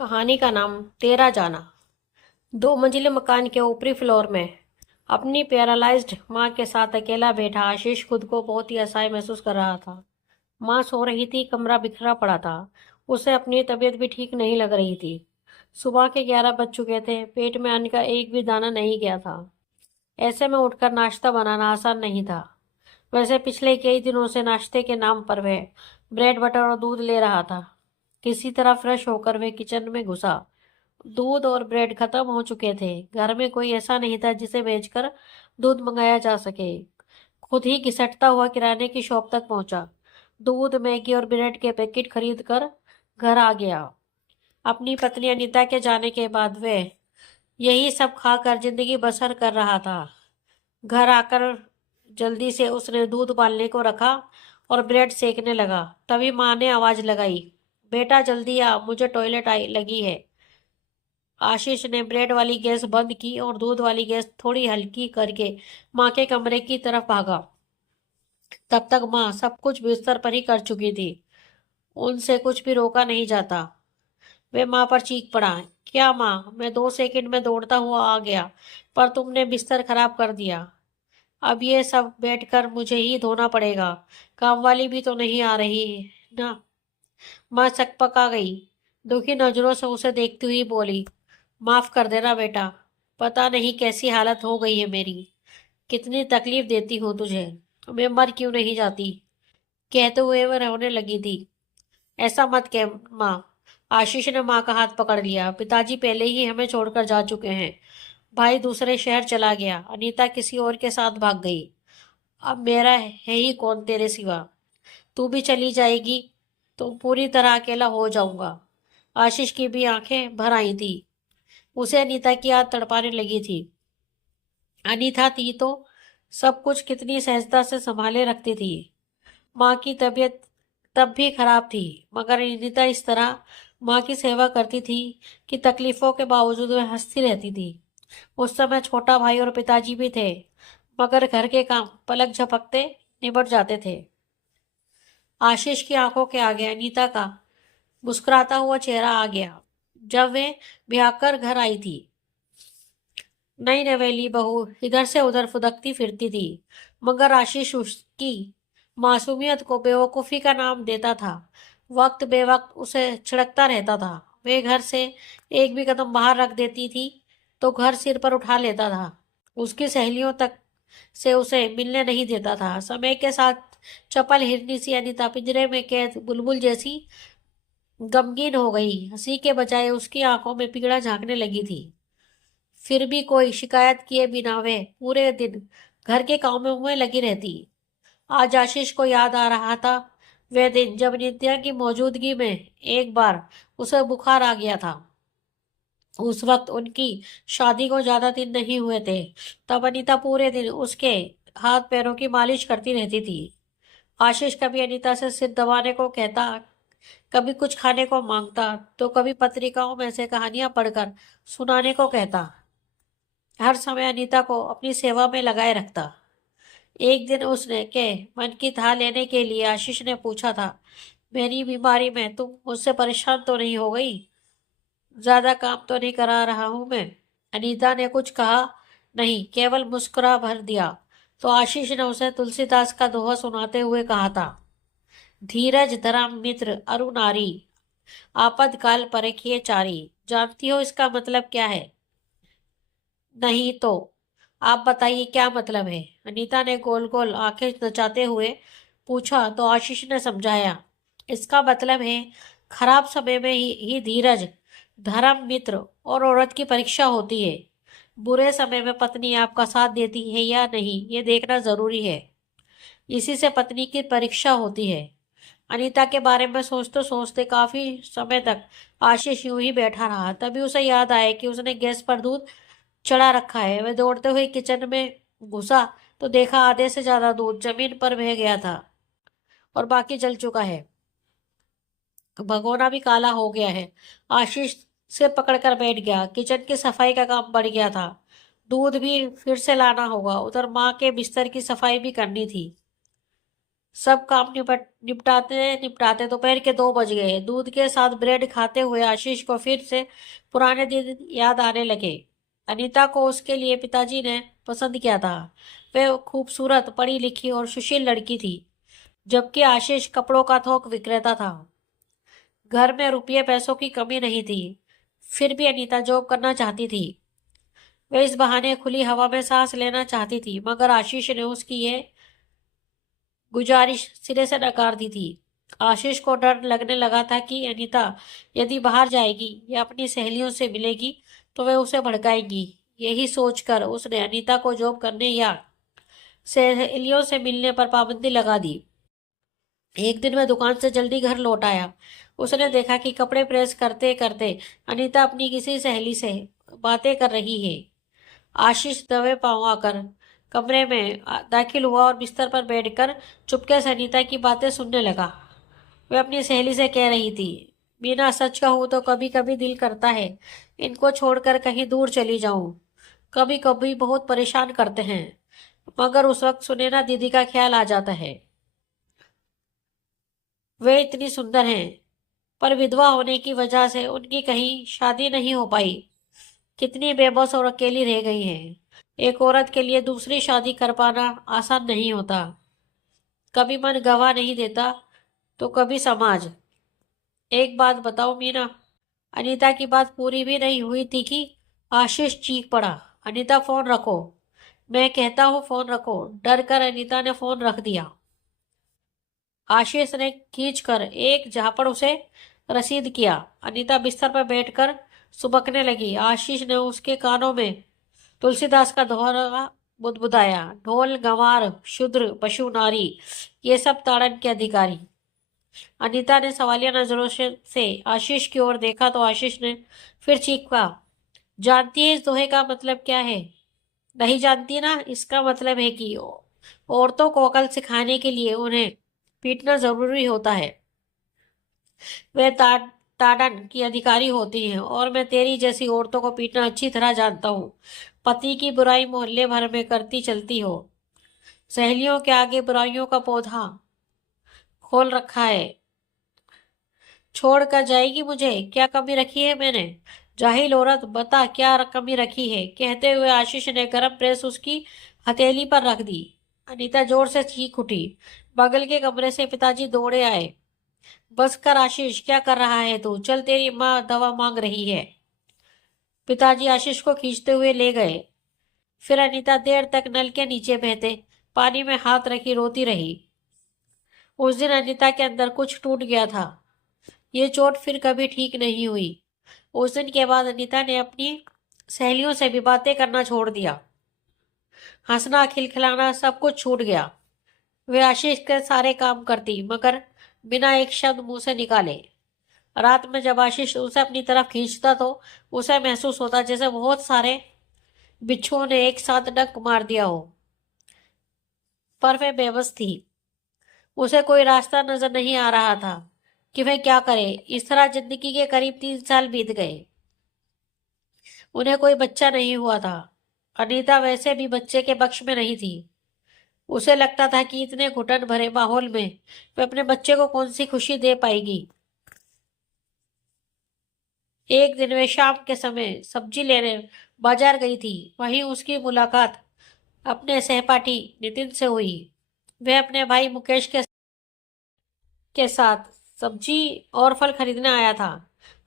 कहानी का नाम तेरा जाना। दो मंजिले मकान के ऊपरी फ्लोर में अपनी पैरालाइज्ड माँ के साथ अकेला बैठा आशीष खुद को बहुत ही असहाय महसूस कर रहा था। माँ सो रही थी, कमरा बिखरा पड़ा था। उसे अपनी तबीयत भी ठीक नहीं लग रही थी। सुबह के 11 बज चुके थे, पेट में अन्न का एक भी दाना नहीं गया था। ऐसे में उठकर नाश्ता बनाना आसान नहीं था। वैसे पिछले कई दिनों से नाश्ते के नाम पर वह ब्रेड बटर और दूध ले रहा था। किसी तरह फ्रेश होकर वह किचन में घुसा। दूध और ब्रेड खत्म हो चुके थे। घर में कोई ऐसा नहीं था जिसे बेचकर दूध मंगाया जा सके। खुद ही घिसटता हुआ किराने की शॉप तक पहुंचा। दूध, मैगी और ब्रेड के पैकेट खरीद कर घर आ गया। अपनी पत्नी अनीता के जाने के बाद वह यही सब खाकर जिंदगी बसर कर रहा था। घर आकर जल्दी से उसने दूध उबालने को रखा और ब्रेड सेकने लगा। तभी माँ ने आवाज लगाई, बेटा जल्दी आ, मुझे टॉयलेट आई लगी है। आशीष ने ब्रेड वाली गैस बंद की और दूध वाली गैस थोड़ी हल्की करके माँ के कमरे की तरफ भागा। तब तक माँ सब कुछ बिस्तर पर ही कर चुकी थी। उनसे कुछ भी रोका नहीं जाता। वे माँ पर चीख पड़ा, क्या माँ, मैं 2 सेकंड में दौड़ता हुआ आ गया, पर तुमने बिस्तर खराब कर दिया। अब ये सब बैठकर मुझे ही धोना पड़ेगा। काम वाली भी तो नहीं आ रही ना। माँ सकपका गई। दुखी नजरों से उसे देखती हुई बोली, माफ कर देना बेटा, पता नहीं कैसी हालत हो गई है मेरी। कितनी तकलीफ देती हूँ तुझे। मैं मर क्यों नहीं जाती। कहते हुए वह रोने लगी थी। ऐसा मत कह माँ। आशीष ने माँ का हाथ पकड़ लिया। पिताजी पहले ही हमें छोड़कर जा चुके हैं। भाई दूसरे शहर चला गया, अनीता किसी और के साथ भाग गई। अब मेरा है ही कौन तेरे सिवा। तू भी चली जाएगी तो पूरी तरह अकेला हो जाऊंगा। आशीष की भी आंखें भर आई थी। उसे अनीता की याद तड़पाने लगी थी। अनीता थी तो सब कुछ कितनी सहजता से संभाले रखती थी। माँ की तबीयत तब भी खराब थी, मगर अनीता इस तरह माँ की सेवा करती थी कि तकलीफों के बावजूद वह हंसती रहती थी। उस समय छोटा भाई और पिताजी भी थे, मगर घर के काम पलक झपकते निबट जाते थे। आशीष की आंखों के आगे अनीता का मुस्कुराता हुआ चेहरा आ गया जब वे ब्याह कर घर आई थी। नई नवेली बहू इधर से उधर फुदकती फिरती थी, मगर आशीष उसकी मासूमियत को बेवकूफ़ी का नाम देता था। वक्त बेवक्त उसे छिड़कता रहता था। वे घर से एक भी कदम बाहर रख देती थी तो घर सिर पर उठा लेता था। उसकी सहेलियों तक से उसे मिलने नहीं देता था। समय के साथ चपल हिरनी सी अनीता पिंजरे में कैद बुलबुल जैसी गमगीन हो गई। हंसी के बजाय उसकी आंखों में पीड़ा झांकने लगी थी। फिर भी कोई शिकायत किए बिना वह पूरे दिन घर के कामों में लगी रहती। आज आशीष को याद आ रहा था वह दिन जब नित्या की मौजूदगी में एक बार उसे बुखार आ गया था। उस वक्त उनकी शादी को ज्यादा दिन नहीं हुए थे। तब अनीता पूरे दिन उसके हाथ पैरों की मालिश करती रहती थी। आशीष कभी अनीता से सिर दबाने को कहता, कभी कुछ खाने को मांगता, तो कभी पत्रिकाओं में से कहानियां पढ़कर सुनाने को कहता। हर समय अनीता को अपनी सेवा में लगाए रखता। एक दिन उसने के मन की थाह लेने के लिए आशीष ने पूछा था, मेरी बीमारी में तुम मुझसे परेशान तो नहीं हो गई? ज्यादा काम तो नहीं करा रहा हूं मैं? अनीता ने कुछ कहा नहीं, केवल मुस्कुरा भर दिया। तो आशीष ने उसे तुलसीदास का दोहा सुनाते हुए कहा था, धीरज धर्म मित्र अरु नारी, आपातकाल परखिए चारी। जानती हो इसका मतलब क्या है? नहीं तो आप बताइए क्या मतलब है? अनीता ने गोल गोल आंखें नचाते हुए पूछा तो आशीष ने समझाया, इसका मतलब है खराब समय में ही धीरज, धर्म मित्र और औरत की परीक्षा होती है। बुरे समय में पत्नी आपका साथ देती है या नहीं, ये देखना जरूरी है। इसी से पत्नी की परीक्षा होती है। अनीता के बारे में सोचते सोचते काफी समय तक आशीष यूं ही बैठा रहा। तभी उसे याद आया कि उसने गैस पर दूध चढ़ा रखा है। वह दौड़ते हुए किचन में घुसा तो देखा आधे से ज्यादा दूध जमीन पर बह गया था और बाकी जल चुका है। भगोना भी काला हो गया है। आशीष से पकड़कर बैठ गया। किचन की सफाई का काम बढ़ गया था। दूध भी फिर से लाना होगा। उधर माँ के बिस्तर की सफाई भी करनी थी। सब काम निपटाते निपटाते दोपहर के 2 बज गए। दूध के साथ ब्रेड खाते हुए आशीष को फिर से पुराने दिन याद आने लगे। अनीता को उसके लिए पिताजी ने पसंद किया था। वह खूबसूरत, पढ़ी लिखी और सुशील लड़की थी, जबकि आशीष कपड़ों का थोक विक्रेता था। घर में रुपये पैसों की कमी नहीं थी, फिर भी अनीता जॉब करना चाहती थी। वह इस बहाने खुली हवा में सांस लेना चाहती थी, मगर आशीष ने उसकी ये गुजारिश सिरे से नकार दी थी। आशीष को डर लगने लगा था कि अनीता यदि बाहर जाएगी या अपनी सहेलियों से मिलेगी तो वह उसे भड़काएगी। यही सोचकर उसने अनीता को जॉब करने या सहेलियों से मिलने पर पाबंदी लगा दी। एक दिन वह दुकान से जल्दी घर लौट आया। उसने देखा कि कपड़े प्रेस करते करते अनीता अपनी किसी सहेली से बातें कर रही है। आशीष दबे पांव आकर कमरे में दाखिल हुआ और बिस्तर पर बैठकर चुपके से अनीता की बातें सुनने लगा। वह अपनी सहेली से कह रही थी, मीना सच कहूँ तो कभी कभी दिल करता है इनको छोड़कर कहीं दूर चली जाऊं। कभी कभी बहुत परेशान करते हैं, मगर उस वक्त सुनैना दीदी का ख्याल आ जाता है। वे इतनी सुंदर हैं, पर विधवा होने की वजह से उनकी कहीं शादी नहीं हो पाई। कितनी बेबस और अकेली रह गई हैं। एक औरत के लिए दूसरी शादी कर पाना आसान नहीं होता। कभी मन गवा नहीं देता तो कभी समाज। एक बात बताओ मीना। अनीता की बात पूरी भी नहीं हुई थी कि आशीष चीख पड़ा, अनीता फोन रखो। मैं कहता हूँ फोन रखो। डर कर अनीता ने फोन रख दिया। आशीष ने खींचकर एक झापड़ उसे रसीद किया। अनीता बिस्तर पर बैठकर सुबकने लगी। आशीष ने उसके कानों में तुलसीदास का दोहरा बुदबुदाया, ढोल गंवार शूद्र पशु नारी ये सब ताड़न के अधिकारी। अनीता ने सवालिया नजरों से आशीष की ओर देखा तो आशीष ने फिर चीखा, जानती है इस दोहे का मतलब क्या है? नहीं जानती ना? इसका मतलब है कि औरतों को अकल सिखाने के लिए उन्हें पीटना जरूरी होता है। वे ताड़न की अधिकारी होती हैं और मैं तेरी जैसी औरतों को पीटना अच्छी तरह जानता हूँ। पति की बुराई मोहल्ले भर में करती चलती हो, सहेलियों के आगे बुराइयों का पौधा खोल रखा है। छोड़ कर जाएगी मुझे? क्या कमी रखी है मैंने? जाहिल औरत, बता क्या कमी रखी है? कहते हुए आशीष ने गरम प्रेस उसकी हथेली पर रख दी। अनीता जोर से चीख उठी। बगल के कमरे से पिताजी दौड़े आए। बस कर आशीष, क्या कर रहा है तू? चल, तेरी माँ दवा मांग रही है। पिताजी आशीष को खींचते हुए ले गए। फिर अनीता देर तक नल के नीचे बहते पानी में हाथ रखी रोती रही। उस दिन अनीता के अंदर कुछ टूट गया था। ये चोट फिर कभी ठीक नहीं हुई। उस दिन के बाद अनीता ने अपनी सहेलियों से भी बातें करना छोड़ दिया। हंसना खिलखिलाना सब कुछ छूट गया। वे आशीष के सारे काम करती, मगर बिना एक शब्द मुंह से निकाले। रात में जब आशीष उसे अपनी तरफ खींचता तो उसे महसूस होता जैसे बहुत सारे बिच्छुओं ने एक साथ डंक मार दिया हो। पर वह बेबस थी। उसे कोई रास्ता नजर नहीं आ रहा था कि वह क्या करे। इस तरह जिंदगी के करीब 3 साल बीत गए। उन्हें कोई बच्चा नहीं हुआ था। अनीता वैसे भी बच्चे के पक्ष में नहीं थी। उसे लगता था कि इतने घुटन भरे माहौल में वह अपने बच्चे को कौन सी खुशी दे पाएगी। एक दिन वे शाम के समय सब्जी लेने बाजार गई थी। वहीं उसकी मुलाकात अपने सहपाठी नितिन से हुई। वह अपने भाई मुकेश के साथ सब्जी और फल खरीदने आया था।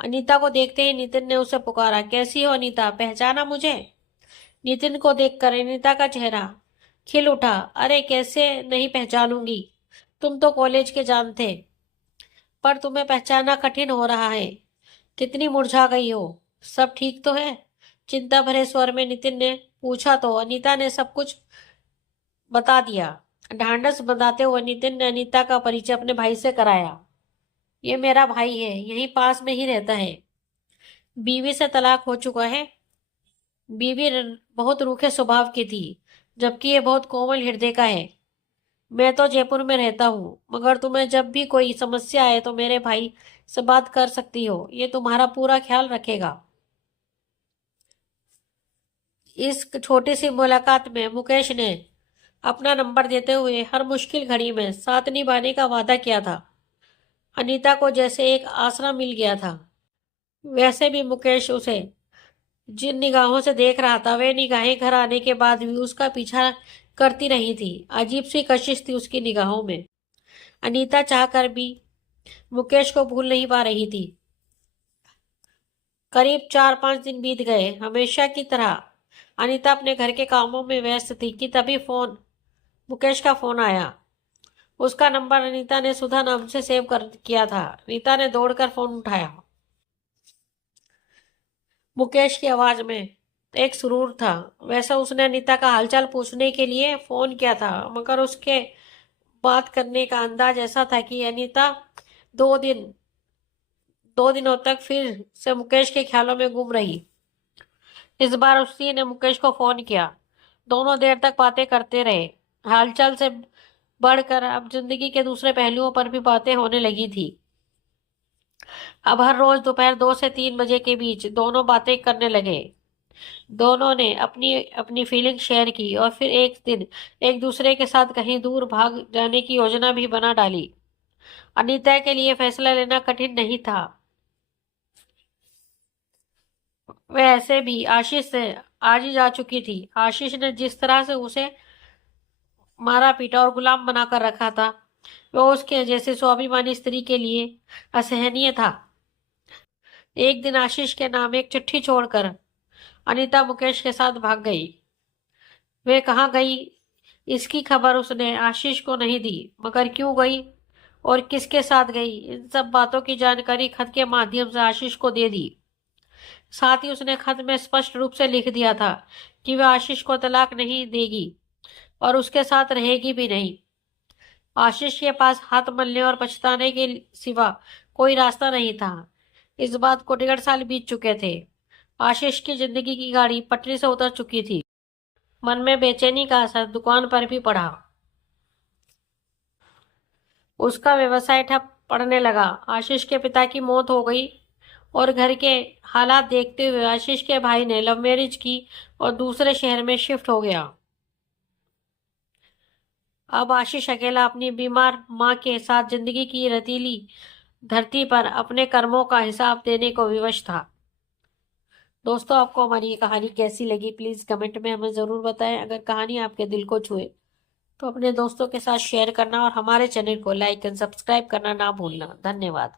अनीता को देखते ही नितिन ने उसे पुकारा, कैसी हो अनीता, पहचाना मुझे? नितिन को देखकर अनीता का चेहरा खिल उठा। अरे कैसे नहीं पहचानूंगी, तुम तो कॉलेज के जान थे। पर तुम्हें पहचानना कठिन हो रहा है। कितनी मुरझा गई हो। सब ठीक तो है? चिंता भरे स्वर में नितिन ने पूछा तो अनीता ने सब कुछ बता दिया। ढांढस बंधाते हुए नितिन ने अनीता का परिचय अपने भाई से कराया। ये मेरा भाई है, यहीं पास में ही रहता है। बीवी से तलाक हो चुका है। बीवी बहुत रूखे स्वभाव की थी, जबकि ये बहुत कोमल हृदय का है। मैं तो जयपुर में रहता हूँ, मगर तुम्हें जब भी कोई समस्या आए तो मेरे भाई से बात कर सकती हो। ये तुम्हारा पूरा ख्याल रखेगा। इस छोटी सी मुलाकात में मुकेश ने अपना नंबर देते हुए हर मुश्किल घड़ी में साथ निभाने का वादा किया था। अनीता को जैसे एक आसरा मिल गया था। वैसे भी मुकेश उसे जिन निगाहों से देख रहा था, वे निगाहें घर आने के बाद भी उसका पीछा करती रही थी। अजीब सी कशिश थी उसकी निगाहों में। अनीता चाहकर भी मुकेश को भूल नहीं पा रही थी। करीब 4-5 दिन बीत गए। हमेशा की तरह अनीता अपने घर के कामों में व्यस्त थी कि तभी मुकेश का फोन आया। उसका नंबर अनीता ने सुधा नाम से सेव कर किया था। अनीता ने दौड़कर फोन उठाया। मुकेश की आवाज में एक सुरूर था। वैसे उसने अनीता का हालचाल पूछने के लिए फोन किया था, मगर उसके बात करने का अंदाज ऐसा था कि अनीता दो दिन 2 दिनों तक फिर से मुकेश के ख्यालों में गुम रही। इस बार उसी ने मुकेश को फोन किया। दोनों देर तक बातें करते रहे। हालचाल से बढ़कर अब जिंदगी के दूसरे पहलुओं पर भी बातें होने लगी थी। अब हर रोज दोपहर 2 से 3 बजे के बीच दोनों बातें करने लगे। दोनों ने अपनी अपनी फीलिंग शेयर की और फिर एक दिन एक दूसरे के साथ कहीं दूर भाग जाने की योजना भी बना डाली। अनीता के लिए फैसला लेना कठिन नहीं था। वह ऐसे भी आशीष से आज ही जा चुकी थी। आशीष ने जिस तरह से उसे मारा पीटा और गुलाम बनाकर रखा था, वह उसके जैसे स्वाभिमानी स्त्री के लिए असहनीय था। एक दिन आशीष के नाम एक चिट्ठी छोड़कर अनीता मुकेश के साथ भाग गई। वे कहाँ गई इसकी खबर उसने आशीष को नहीं दी, मगर क्यों गई और किसके साथ गई, इन सब बातों की जानकारी खत के माध्यम से आशीष को दे दी। साथ ही उसने खत में स्पष्ट रूप से लिख दिया था कि वह आशीष को तलाक नहीं देगी और उसके साथ रहेगी भी नहीं। आशीष के पास हाथ मलने और पछताने के सिवा कोई रास्ता नहीं था। इस बात को 1.5 साल बीत चुके थे। आशीष की जिंदगी की गाड़ी पटरी से उतर चुकी थी। मन में बेचैनी का असर दुकान पर भी पड़ा। उसका व्यवसाय ठप पड़ने लगा। आशीष के पिता की मौत हो गई और घर के हालात देखते हुए आशीष के भाई ने लव मैरिज की और दूसरे शहर में शिफ्ट हो गया। अब आशीष अकेला अपनी बीमार माँ के साथ जिंदगी की रतीली धरती पर अपने कर्मों का हिसाब देने को विवश था। दोस्तों, आपको हमारी ये कहानी कैसी लगी प्लीज़ कमेंट में हमें ज़रूर बताएं। अगर कहानी आपके दिल को छुए तो अपने दोस्तों के साथ शेयर करना और हमारे चैनल को लाइक एंड सब्सक्राइब करना ना भूलना। धन्यवाद।